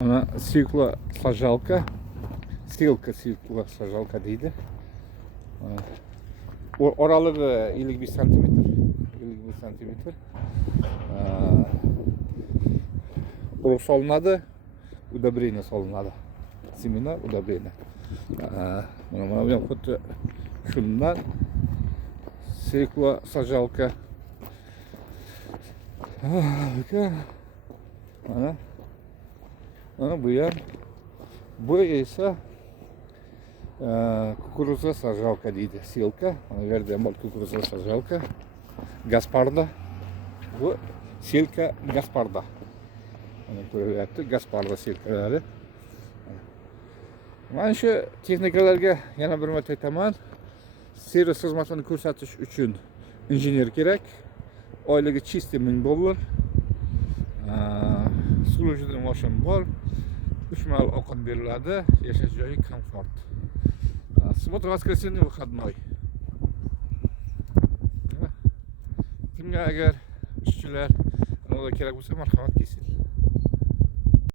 Ana siyuklosajалка. Siyuklosajалка deydi. Oralığı 51 santimetre. 51 santimetre. Urug' solinadi, удобрение solinadi. Semena, удобрение. Mana bu ham xuddi shundan siyuklosajалка. Mana bu ham. Bu esa kukuruzga сажалка deydi. Silka. Mana bu yerda ham bor kukuruzga сажалка. Gasparda. Bu silka Gasparda. Mana ko'ryapti, Gasparda silkalari. Mana shu texnikalarga yana bir marta aytaman. Servis xizmatini ko'rsatish uchun injener kerak. Oyligi чистый $1000. Служебный mashin bor. 3 mahal ovqat beriladi, yashash joyi komfort. Суббота, воскресенье выходной. Kimga agar ishchilar kerak bo'lsa marhamat kelsin.